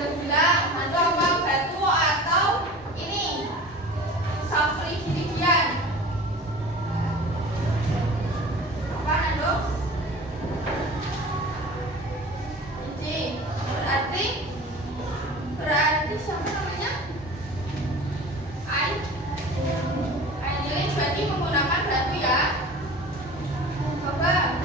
Udah bilang hantu apa? Batu atau ini sapu lidi-lidian? Apa Nando? Lidi. Berarti siapa namanya? Ailin berarti menggunakan batu ya. Coba.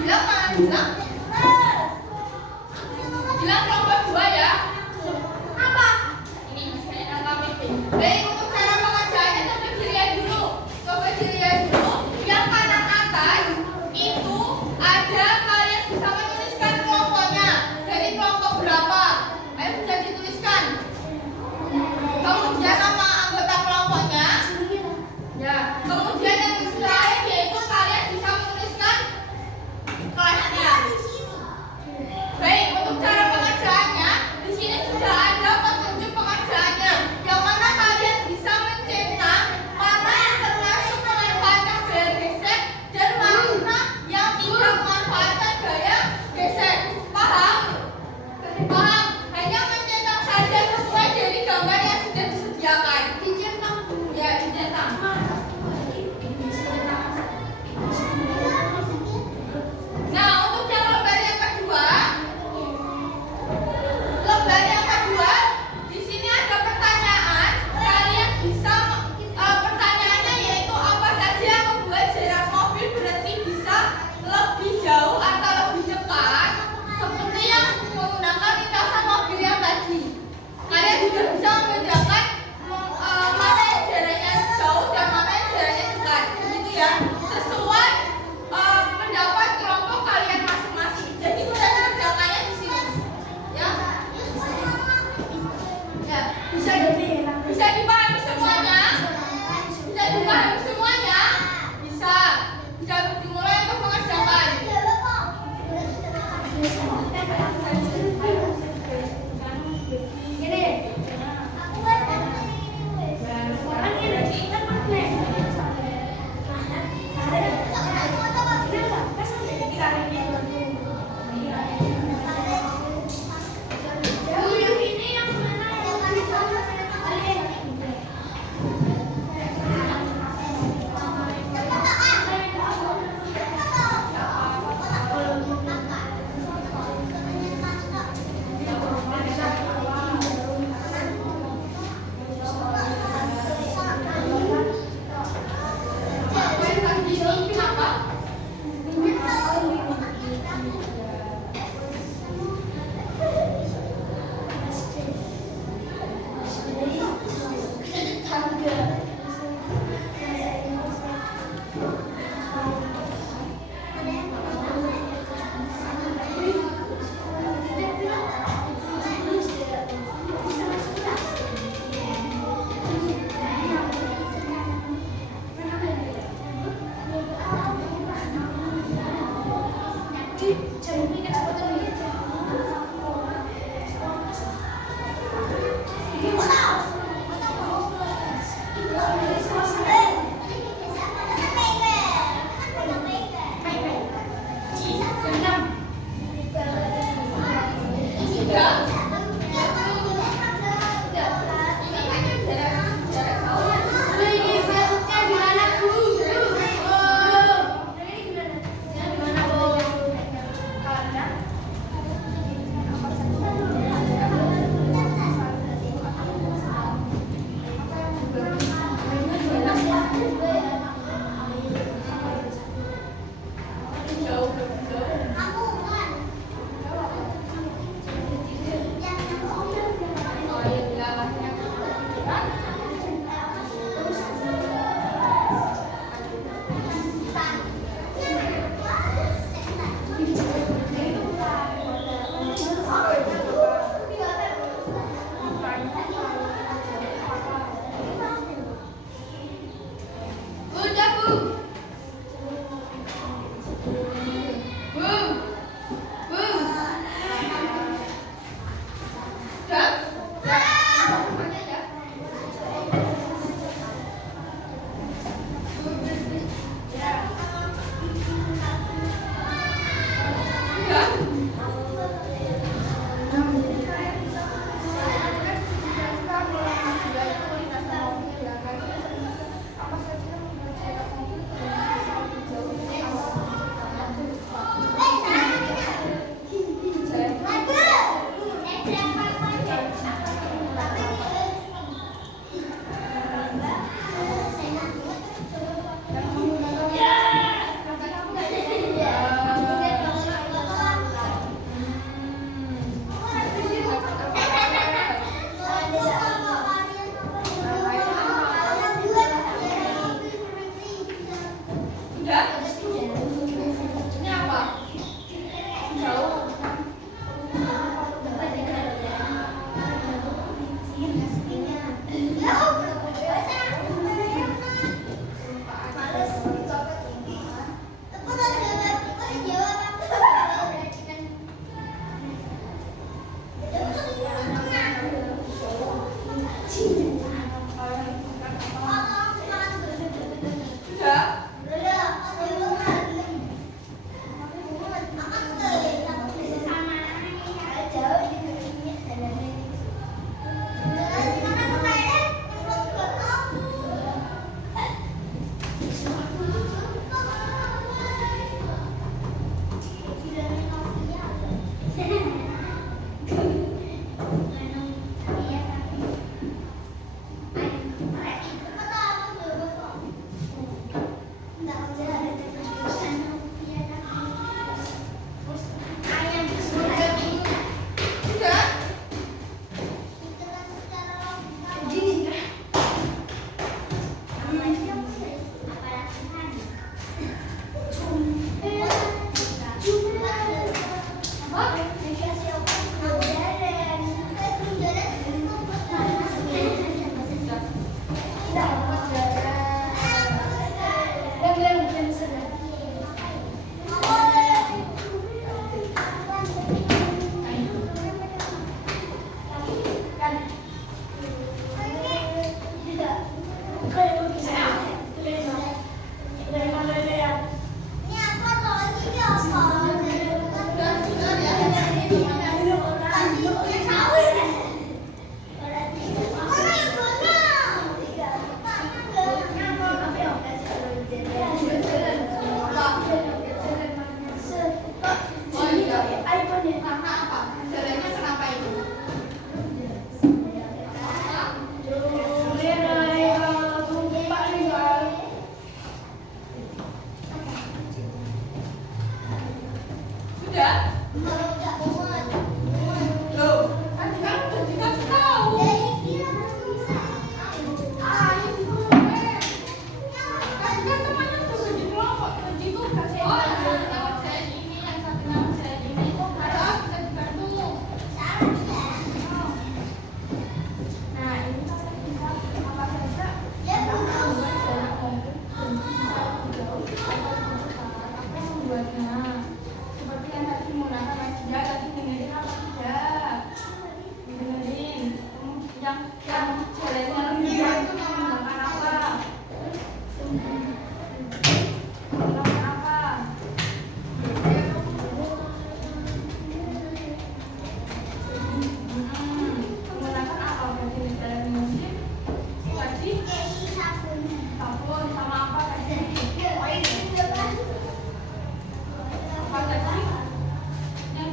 Bilang mana? Bilang. Bilang kelompok 2 ya. Apa? Ini misalnya angka PP. Baik, untuk cara pengerjaannya coba dilihat dulu. Coba dilihat dulu. Yang kanan atas itu ada kalian bisa menuliskan kelompoknya. Dari kelompok berapa? Ayo bisa dituliskan. Kemudian nama anggota kelompoknya. Ya. Kemudian yang terakhir yaitu kalian bisa menuliskan kelasnya. Baik, untuk cara pengerjaannya di Ini apa? Jauh. Sudah? Sudah? Oh iya. Karena apa? Jalannya kenapa itu? Sudah? Loh, kan kamu udah dikasih tahu. Kan temannya udah begitu kok. Begitu kasih. Oh, yang satu nama saya ini, yang satu nama saya ini. Harus bisa dibantu. Nah, ini kalau bisa apa saja. Apa yang membuatnya? Seperti yang tadi menggunakan media, tadi dengerin apa tidak? Dengerin. Yang jalannya lebih jauh itu menggunakan apa? Menggunakan apa? Menggunakan apa? Berarti dalam musik tadi sabun sama apa tadi? Apa tadi? Yang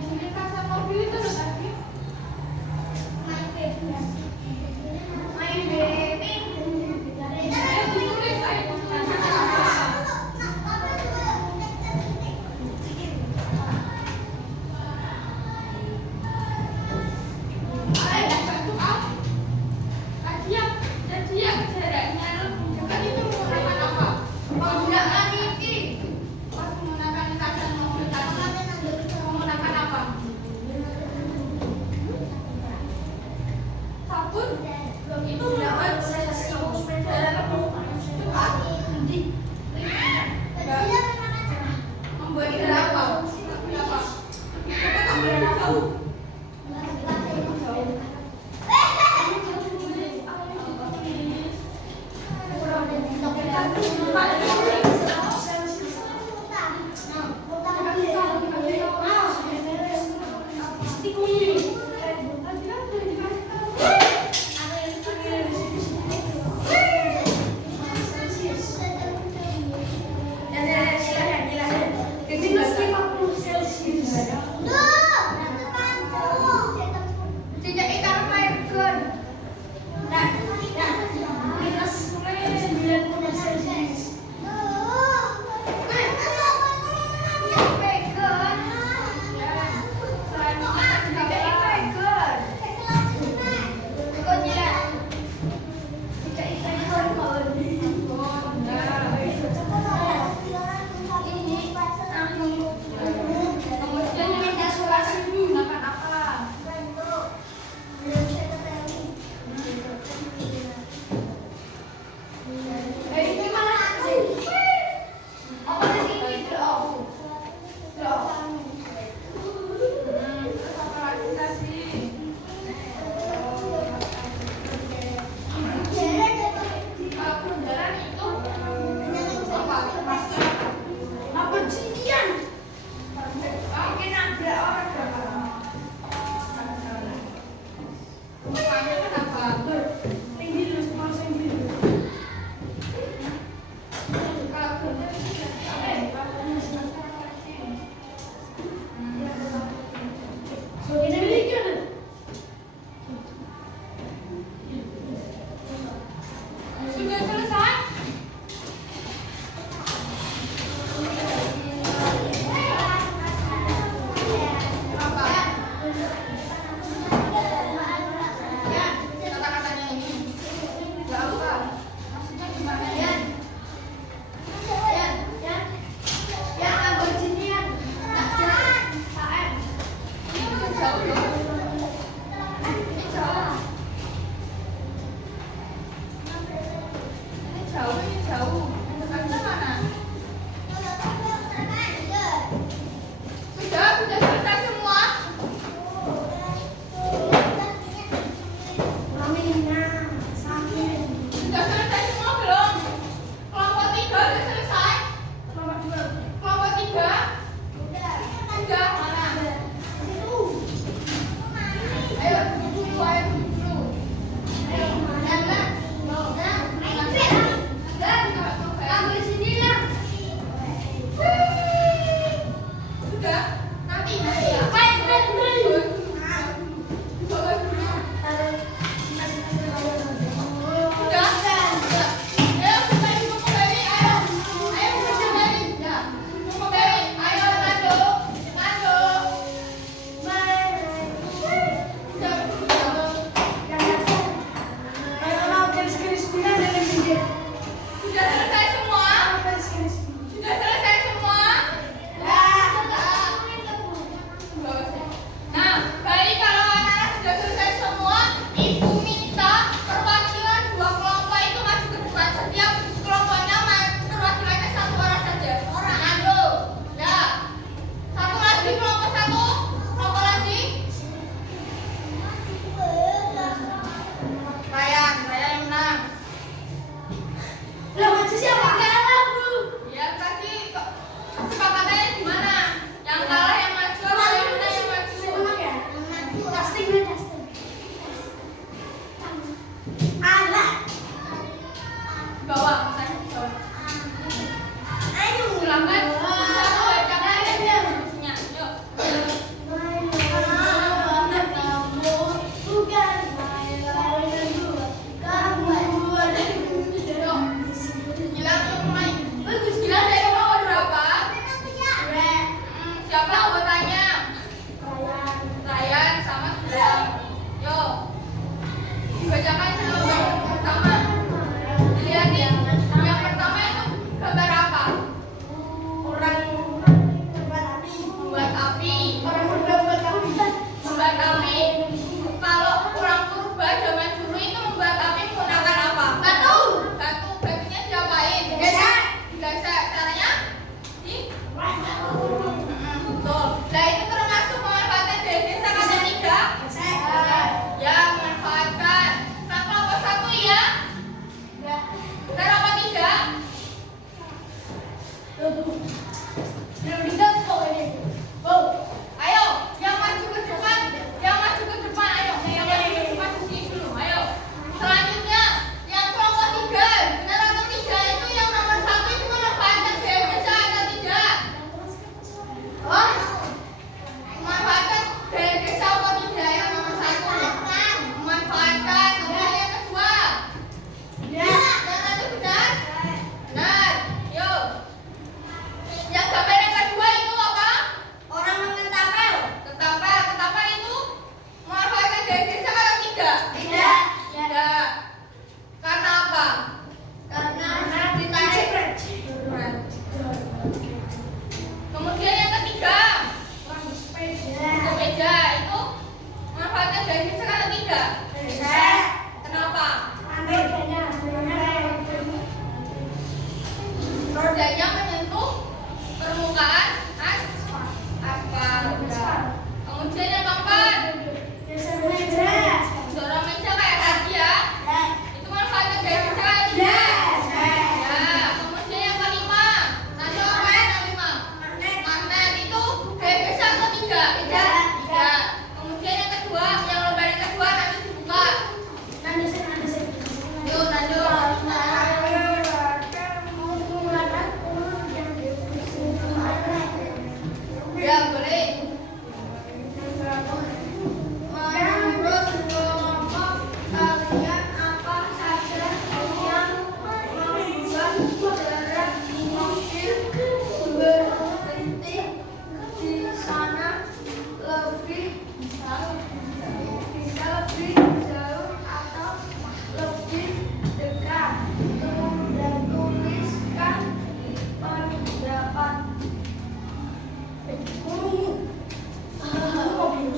Ya, boleh. Menurut kelompok kalian apa saja yang membuat jarak mobil berhenti di sana lebih bisa lebih jauh atau lebih dekat? Dan tuliskan pendapat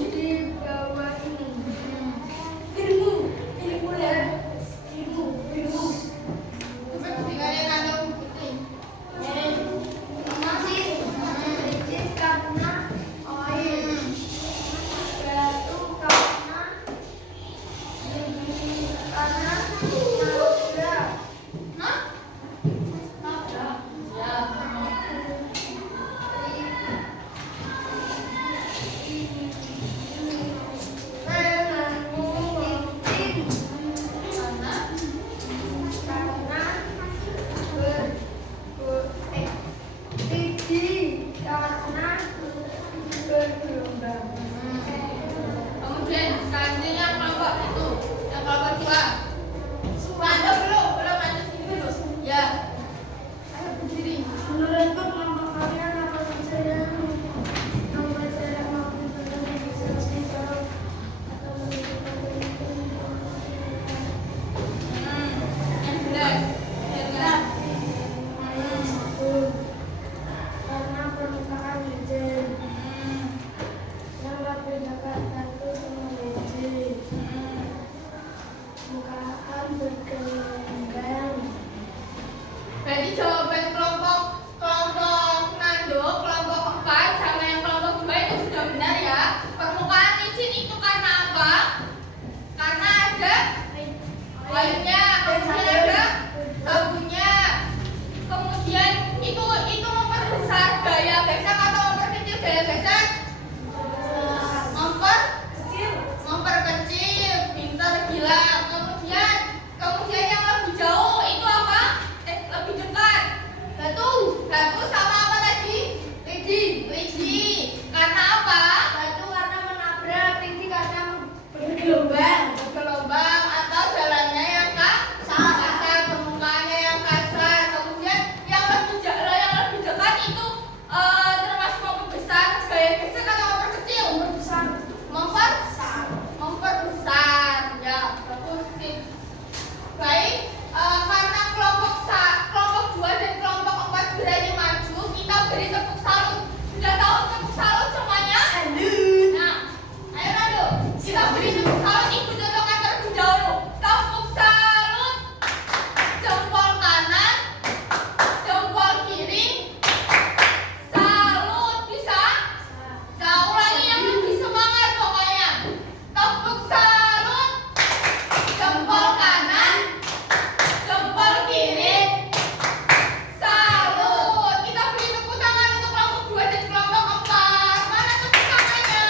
di bawah ini. Ilmu ya. Ilmu. Coba tinggalin kandung putih. Masih licin karena oil. Batu karena nabrak. Nabrak. Ya. Kemudian selanjutnya kelompok itu, yang kelompok dua. Mantap belum lanjut sini dulu. Ya. Ayo berdiri. Menurut kelompok kalian apa saja yang membuat jarak mobil berhenti bisa lebih jauh atau lebih dekat? Yang jelas. Karena permukaan licin. Yang lebih dekat batu sama licin. Permukaan bergelombang. Berarti jawaban kelompok Nando, kelompok 4 sama yang kelompok 2 itu sudah benar ya. Permukaan licin itu karena apa? Karena ada oilnya, kemudian ada sabunnya. Kemudian itu memperbesar gaya gesek atau memperkecil gaya gesek? Memperkecil, pintar gila. Kemudian yang lebih jauh itu apa? Lebih dekat. Batu sama apa tadi? Lidi. Karena apa? Batu karena menabrak, licin karena bergelombang. Bergelombang atau jalannya yang kasar, permukaannya yang kasar. Kemudian yang lebih dekat itu termasuk memperbesar gaya gesek atau memperkecil? Memperbesar. Ya, bagus sih. Baik, karena kelompok 2 dan kelompok 4 berani maju, kita beri tepuk salut. Sudah tahu tepuk salut semuanya? Salut. Nah, ayo Rado, kita beri tepuk salut. Ibu contohkan terlebih dahulu. Tepuk salut. Jempol kanan, jempol kiri. Salut, bisa? Saya ulangi yang lebih semangat pokoknya. Tepuk salut. Jempol kanan, jempol kiri. Salut. Kita beri tepuk tangan untuk kelompok 2 dan kelompok 4. Mana tepuk tangannya?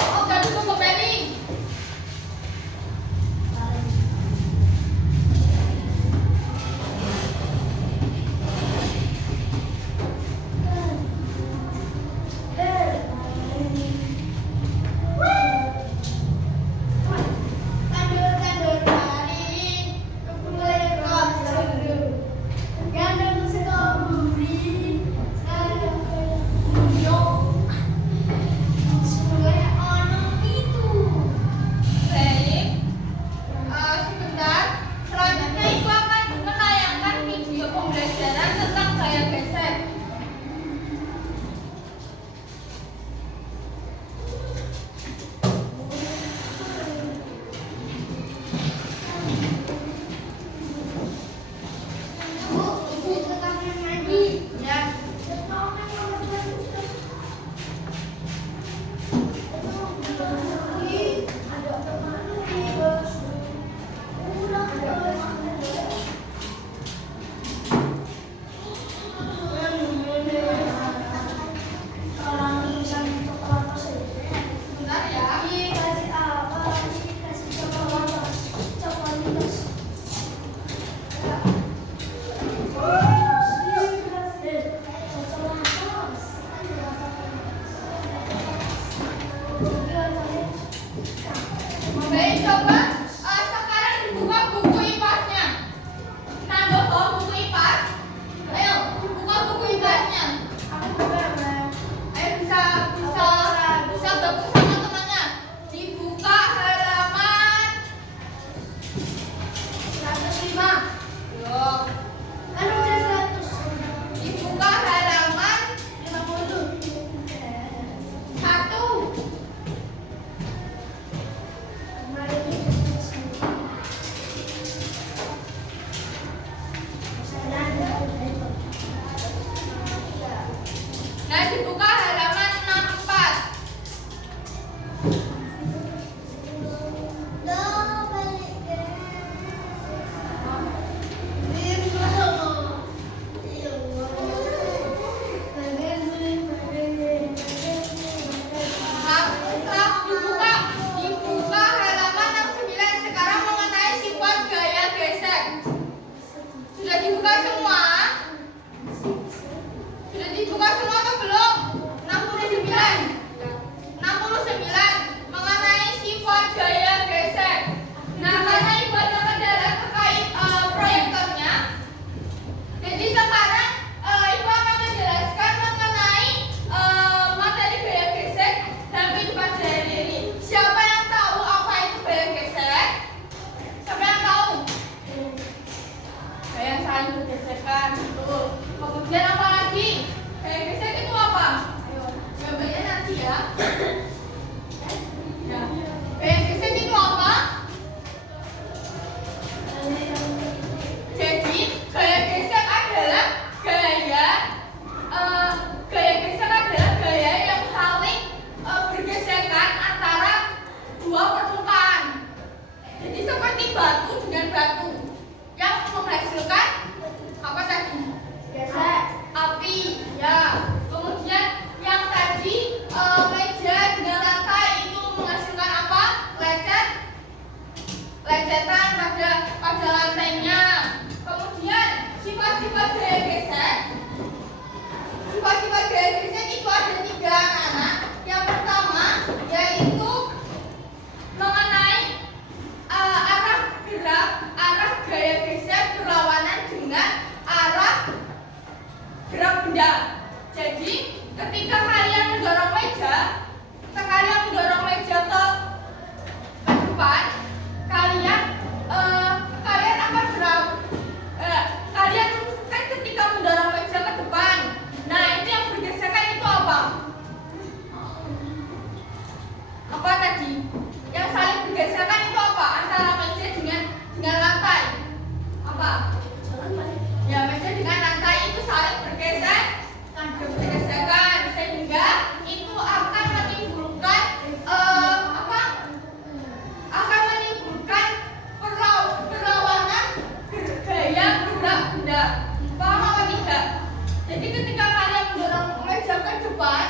Oh, jangan tunggu Meli. Kandul tarik, kepulai kau jeruk. Gandeng sekoburi, sekarang kuyuk. Sepulai ono itu. Baik, sebentar. Selanjutnya Ibu akan menayangkan video pembelajaran tentang gaya gesek. Ibu tetap lagi. Ya. dibuka semua? Sudah dibuka semua atau belum? 69. 69 mengenai sifat gaya gesek. Nah, karena ibu ada kendala terkait proyektornya, jadi sekarang ibu akan menjelaskan mengenai materi gaya gesek dalam kehidupan sehari-hari. Siapa yang tahu apa itu gaya gesek? Siapa yang tahu? Gaya yang saling bergesekan, betul. Kemudian apa lagi? Gaya gesek itu apa? Ayo, jawabannya nanti ya. Ya. Gaya gesek itu apa? Jadi gaya gesek adalah gaya gesek adalah gaya yang saling bergesekan antara dua permukaan. Jadi seperti batu dengan batu yang menghasilkan apa tadi? Gesek. Api, ya. Kemudian yang tadi meja dengan lantai itu menghasilkan apa? Lecetan pada lantainya. Kemudian sifat-sifat gaya gesek. Sifat-sifat gaya gesek itu ada 3 anak. Yang pertama yaitu mengenai arah gerak, arah gaya gesek berlawanan dengan arah gerak benda. Jadi ketika kalian mendorong meja ke depan, kalian akan kalian kan ketika mendorong meja ke depan. Nah, itu yang bergesekan itu apa? Apa tadi? Yang saling bergesekan itu apa? Antara meja dengan lantai. Apa? Ya, meja dengan lantai itu saling bergesekan sehingga itu akan menimbulkan perlawanan gaya gerak benda. Paham apa tidak? Jadi ketika kalian mendorong meja ke depan,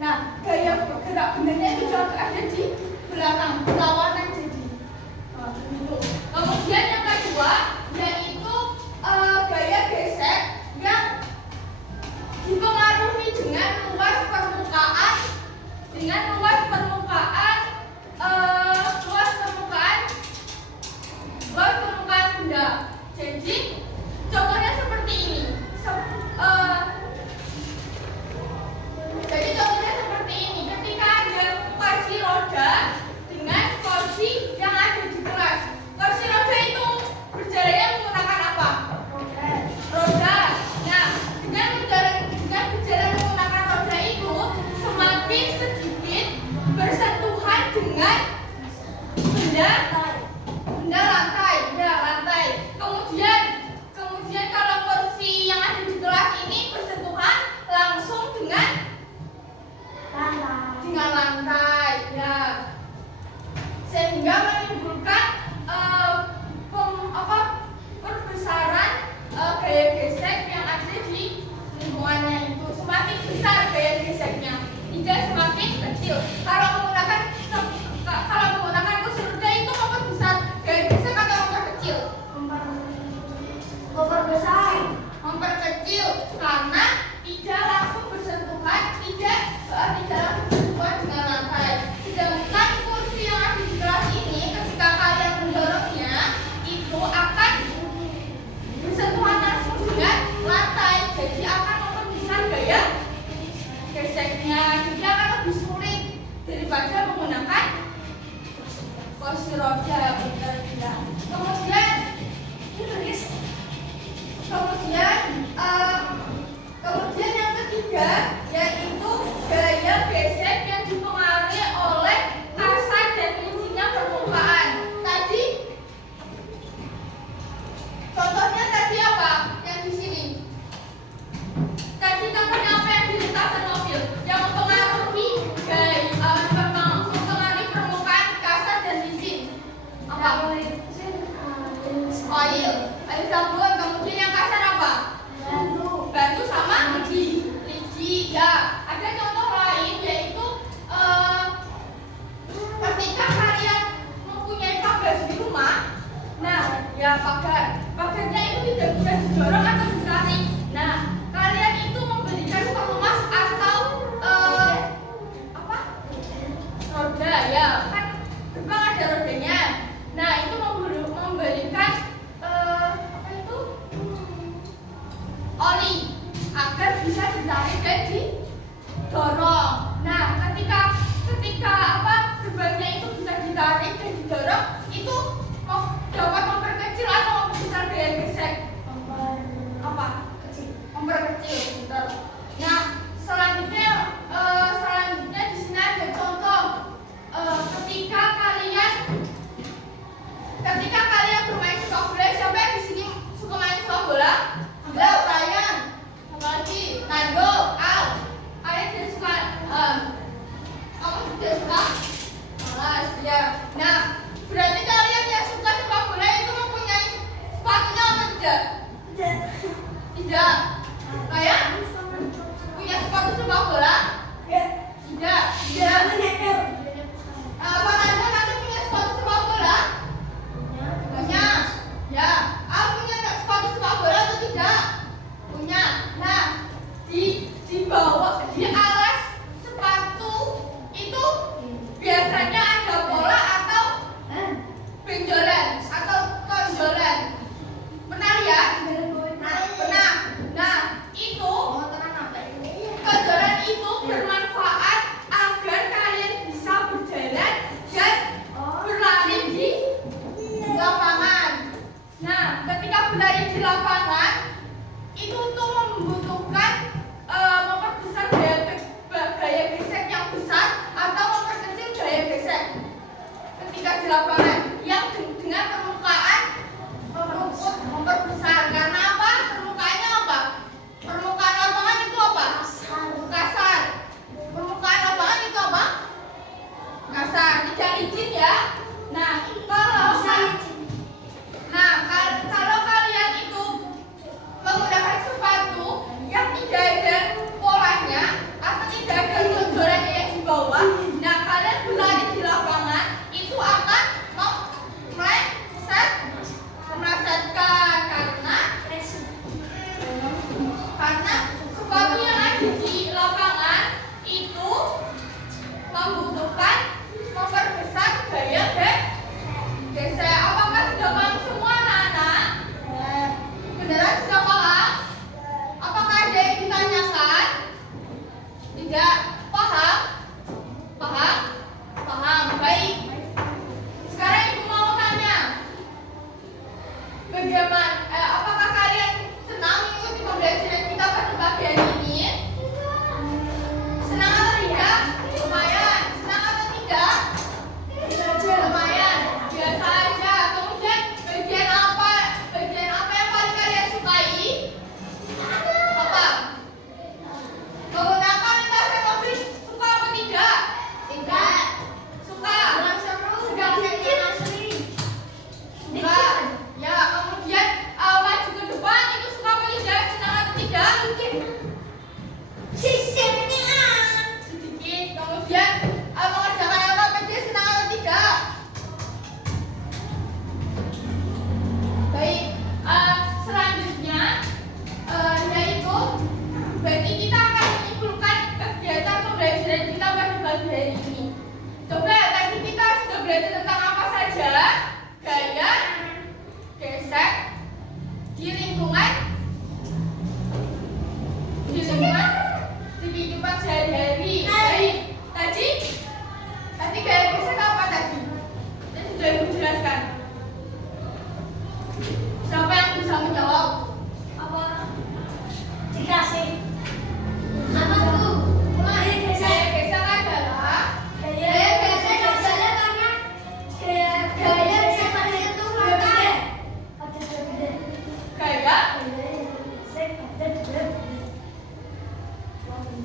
nah gaya gerak bendanya itu juga ada di belakang, berlawanan jadi. Begitu. Kemudian yang kedua yaitu gaya gesek yang dipengaruhi dengan luas permukaan benda. Jadi contohnya seperti ini. Ketika ada kursi roda dengan kursi yang ada di kelas. Kursi roda itu berjalannya menggunakan apa? Roda. Nah, dengan berjalan menggunakan roda itu semakin sedikit bersentuhan dengan benda lantai. Ya, lantai. Kemudian kalau kursi yang ada di kelas ini bersentuhan langsung dengan lantai. Ya. Sehingga menimbulkan perbesaran gaya gesek yang ada di lingkungannya itu. Semakin besar gaya geseknya, tidak semakin kecil. Kalau menggunakan kursi roda itu memperbesar gaya gesek atau memperkecil? Memperkecil karena tidak langsung bersentuhan, tidak langsung bersentuhan dengan lantai. Sedangkan kursi yang ada di kelas ini ketika kalian mendorongnya itu akan bersentuhan langsung dengan lantai, jadi akan memperbesar gaya geseknya, jadi akan lebih sulit daripada ditarik dan didorong. Nah, ketika gerbangnya itu bisa ditarik dan didorong, itu dapat memperkecil atau membesar gaya gesek. Memperkecil. Betul. Nah, selanjutnya di sini ada contoh. Ketika kalian bermain sepak bola, siapa yang di sini suka main sepak bola? Halo, Ryan. Apa lagi? Nando, Al. Kalian tidak suka? Kamu tidak suka? Malas, ya. Nah, berarti kalian yang suka sepak bola itu mempunyai sepatunya atau tidak? Tidak. Ryan? Punya sepatu sepak bola? Tidak. Apa Nando punya sepatu sepak bola? Punya. Ya. Al punya sepatu sepak bola atau tidak? Punya. Nah, di bawah, di alas sepatu itu biasanya ada bola atau benjolan atau tonjolan. Pernah lihat? Pernah. Nah, itu tonjolan itu bermanfaat agar kalian bisa berjalan dan berlari di lapangan. Nah, ketika berlari di lapangan itu tuh membutuhkan memperbesar gaya gesek yang besar atau memperkecil gaya gesek ketika di lapangan yang dengan permukaan rumput memperbesar. Karena apa? Permukaannya apa? Permukaan lapangan itu apa? Kasar. Permukaan lapangan itu apa? Kasar. Tidak licin ya. Nah, kalau kalian itu menggunakan sepatu yang tidak ada polanya atau tidak ada tonjolannya yang di bawah, nah kalian berlari di lapangan itu akan melesetkan karena sepatu yang ada di lapangan itu membutuhkan memperbesar gaya gesek. Apakah sudah paham semua anak-anak? Beneran sudah paham? Apakah ada yang ditanyakan? Tidak? Paham? Paham? Paham. Baik. Sekarang ibu mau tanya, apakah kalian senang mengikuti pembelajaran kita pada pagi hari ini? Senang atau tidak? Lumayan. Senang atau tidak? Lumayan. Biasa aja. Kemudian bagian apa yang paling kalian sukai? Apa? Menggunakan lintasan mobil suka apa tidak? Tidak. Suka. Suka. Ya, kemudian maju ke depan itu suka apa tidak? Senang atau tidak? Sedikit. Kemudian mengerjakan LKPD senang atau tidak? Baik. Selanjutnya yaitu berarti kita akan menyimpulkan kegiatan pembelajaran kita pada pagi hari ini. Coba tadi kita sudah belajar tentang apa saja? Gaya gesek di lingkungan di kehidupan sehari-hari. Baik. Tadi gaya gesek apa tadi? Tadi sudah ibu jelaskan. Siapa yang bisa menjawab?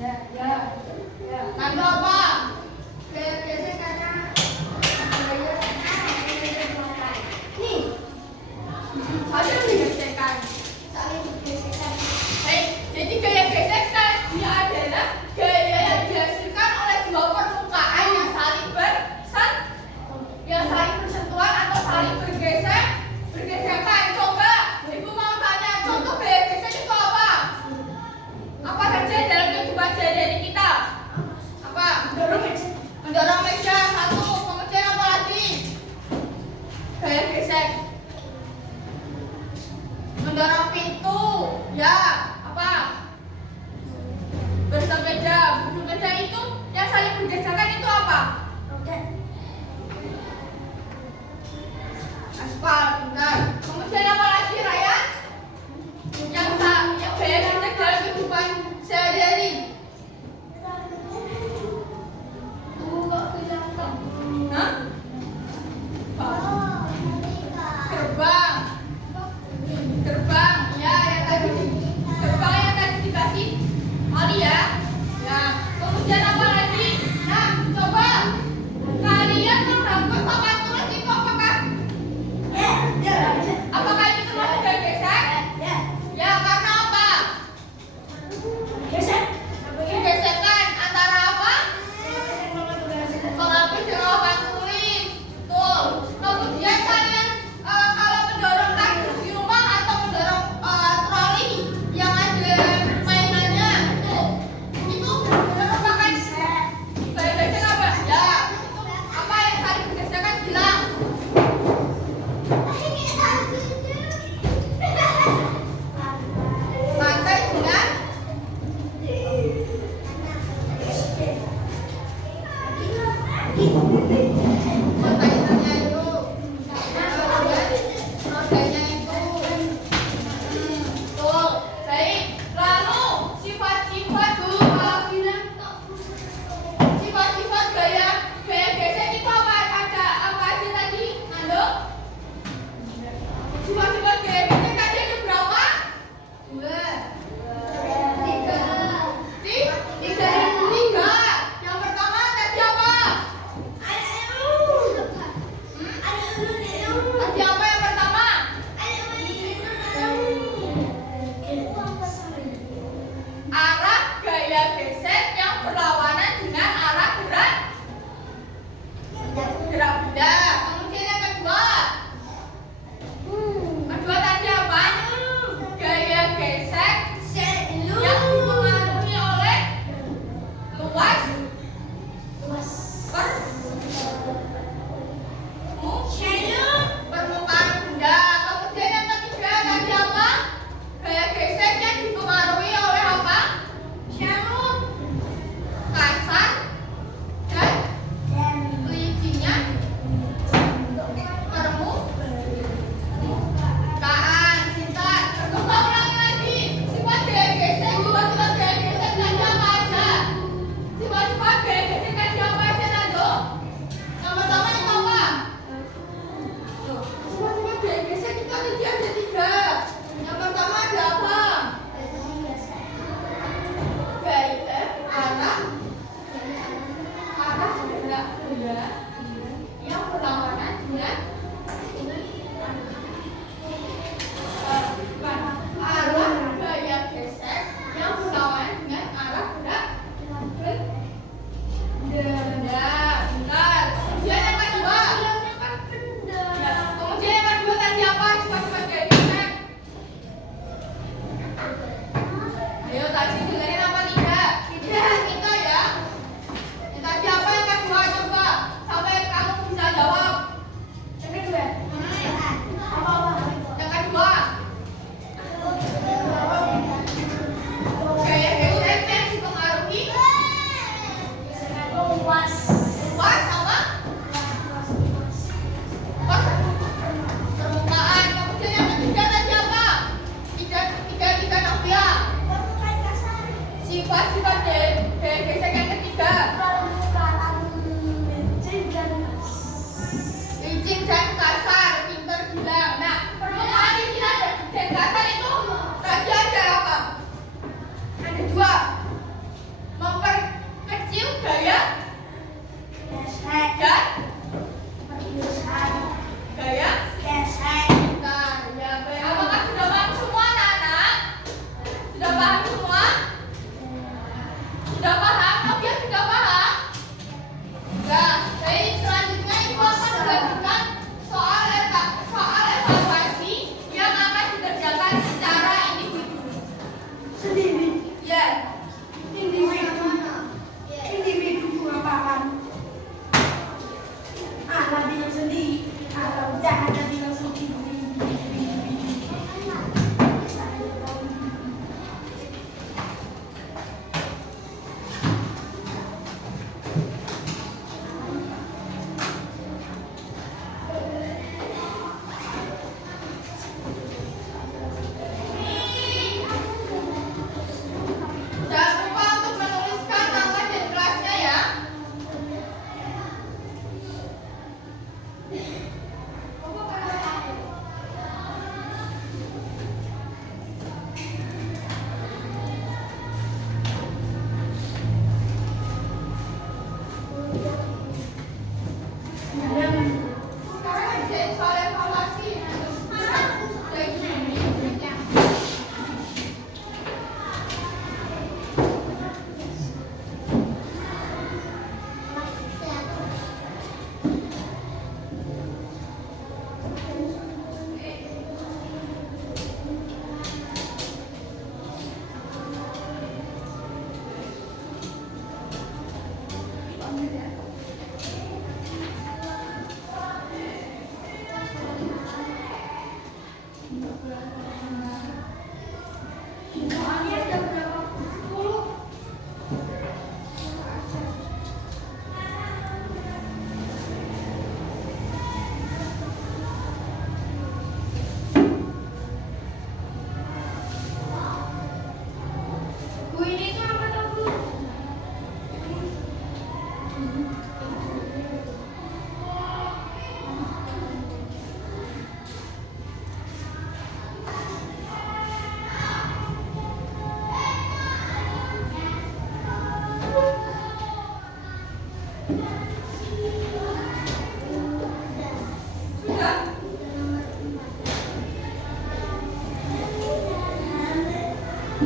Gaya gesek adalah Nando apa? Gaya gesek karena saling digesekkan. Baik, jadi gaya gesek tadi adalah gaya yang dihasilkan oleh dua permukaan yang saling bersentuhan atau saling bergesekan. Coba ibu mau tanya, contoh gaya gesek itu apa? Apa saja dalam kehidupan sehari-hari kita? Apa? Mendorong meja satu. Kemudian apa lagi? Gaya gesek. Mendorong pintu. Ya, apa? bergesekan itu apa? Oke. Aspal, benar. Kemudian apa lagi, Ryan? Yang biaya kita dalam kehidupan sehari-hari. Hah? Gerbang. Gerbang, ya yang tadi gerbang yang tadi dikasih Ali ya. Nah, kemudian apa lagi? Nah,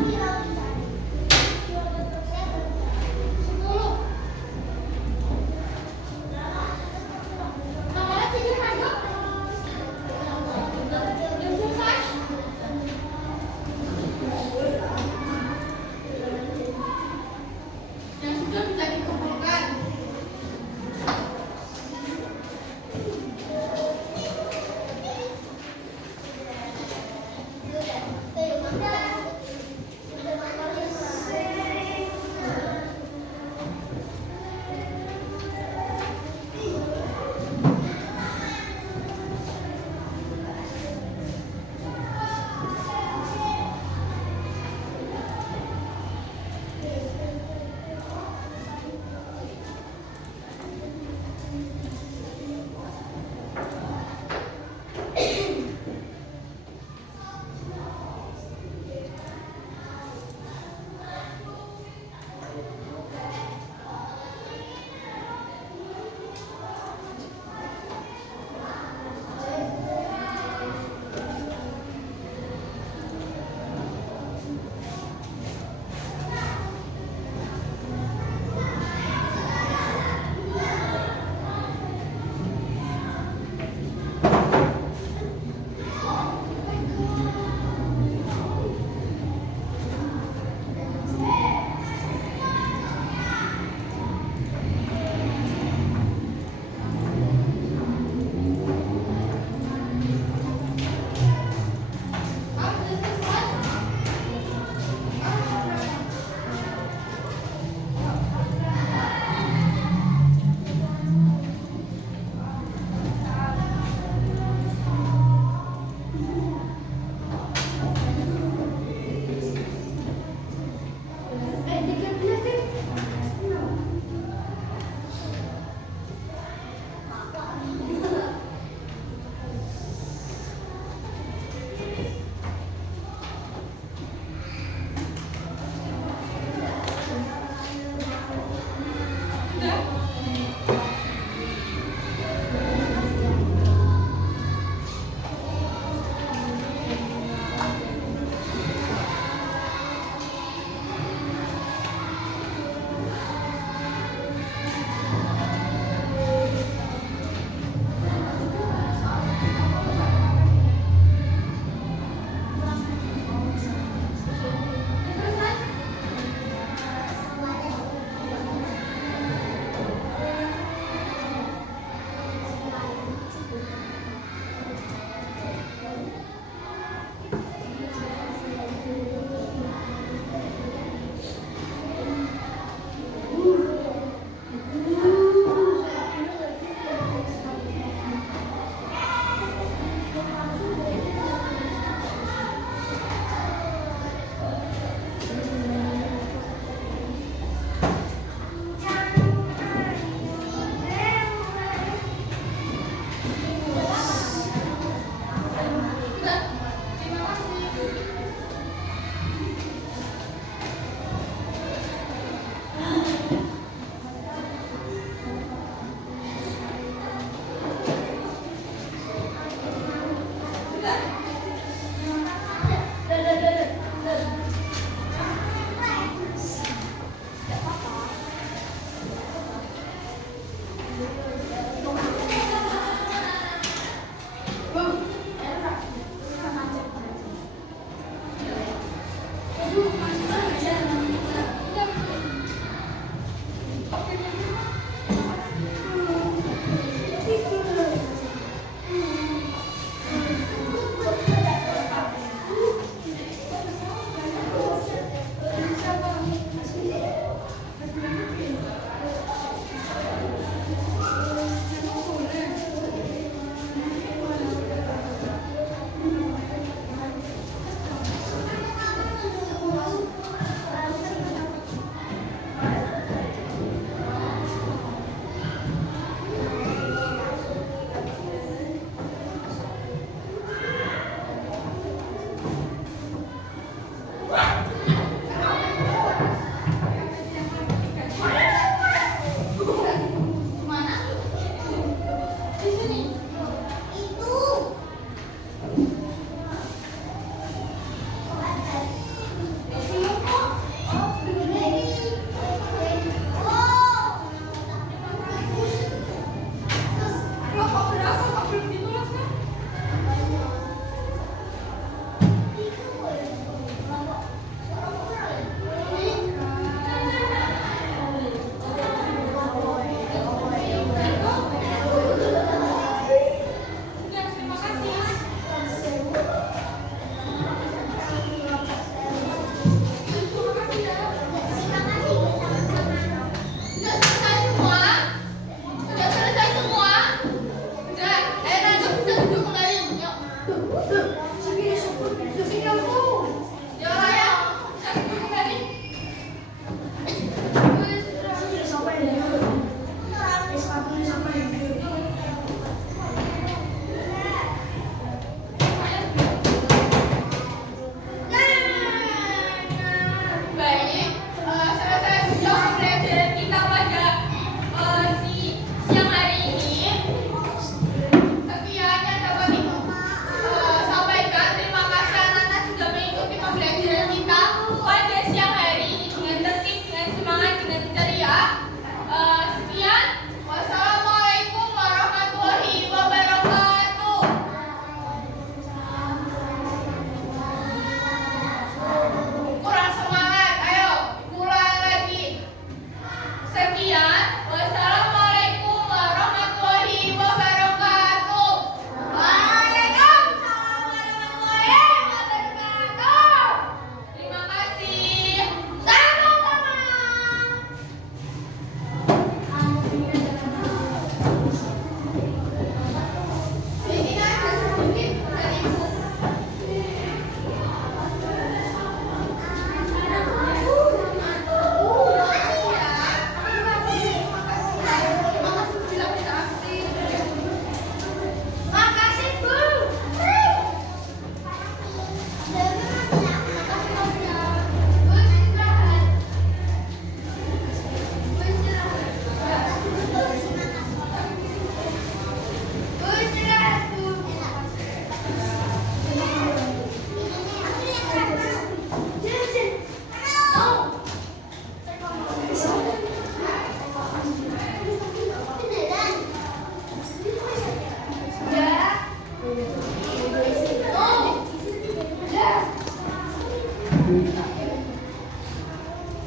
hirap